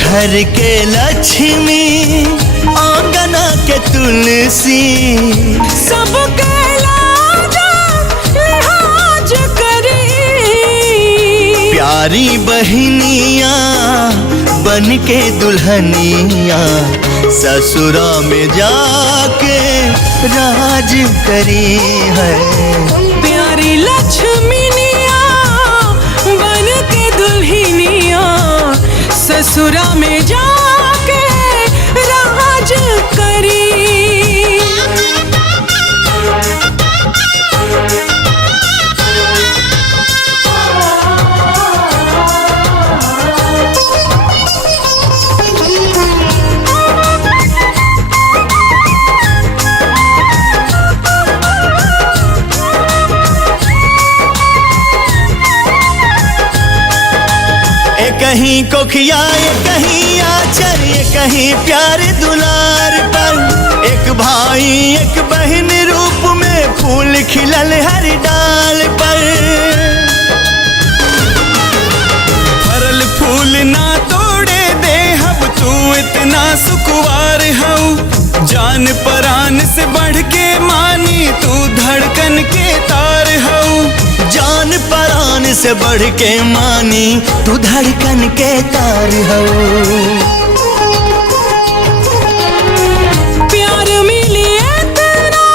घर के लक्ष्मी आंगना के तुलसी सबके लाजा लिहाज करी। प्यारी बहनिया बन के दुल्हनिया ससुरा में जाके राज करी है। प्यारी लक्ष्मीनिया बन के दुल्हनिया ससुरा में जाके राज करी। कहीं कोखिया कहीं आचर कहीं प्यार दुलार पर। एक भाई एक बहन रूप में फूल खिलल हर डाल पर। फरल फूल ना तोड़े दे अब तू इतना सुकुवार हो। जान परान से बढ़ के मानी तू धड़कन के तार हो। जान परान से बढ़ के मानी तू धड़कन के तार हो। प्यार मिली इतना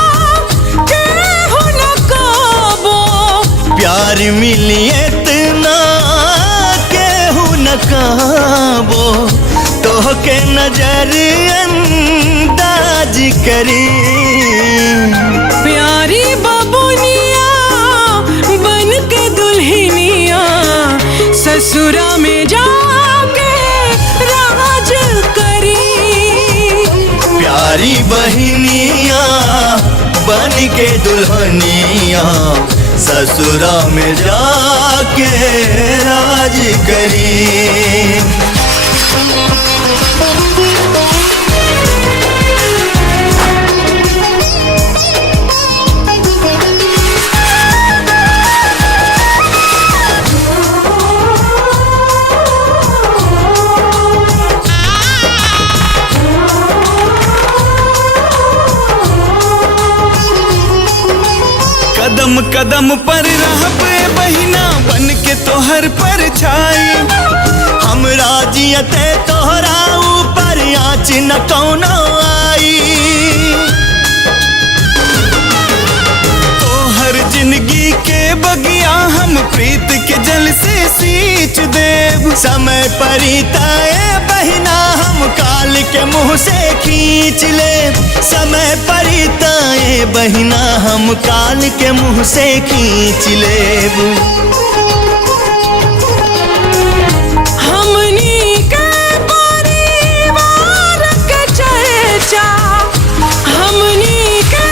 केहू न काबो। प्यार मिली इतना केहू न काबो। तो के नजर अंदाज करी। प्यारी बबुनिया बन के दुल्हनिया ससुरा में जाके राज करी। प्यारी बहनिया बन के दुल्हनिया ससुरा में जाके राज करी। कदम कदम पर रहबे बहिना बन के तोहर परछाई। हमरा जियते तोहरा ऊपर आँच न कौनो आई। तोहर जिंदगी के बगिया हम प्रीत के जल से सींच देव। समय परिताए बहिना हम काल के मुँह से खींच ले। समय परिताए बहिना हम काल के मुँह से खींच ले। हमनी के परिवार के चर्चा हमनी के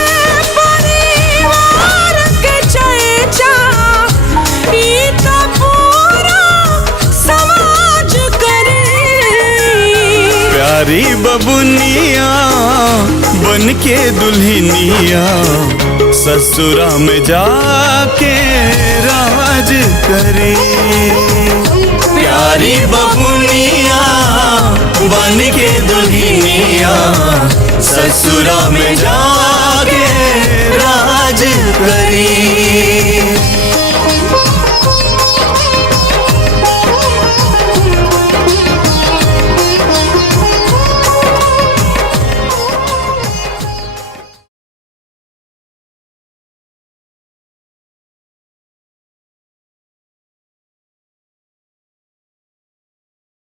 परिवार के चर्चा ई तो पूरा समाज करे। प्यारी बबुनिया बन के दुल्हनिया ससुरा में जाके राज करे। प्यारी बबुनिया बन के दुल्हनिया ससुरा में जाके राज करी।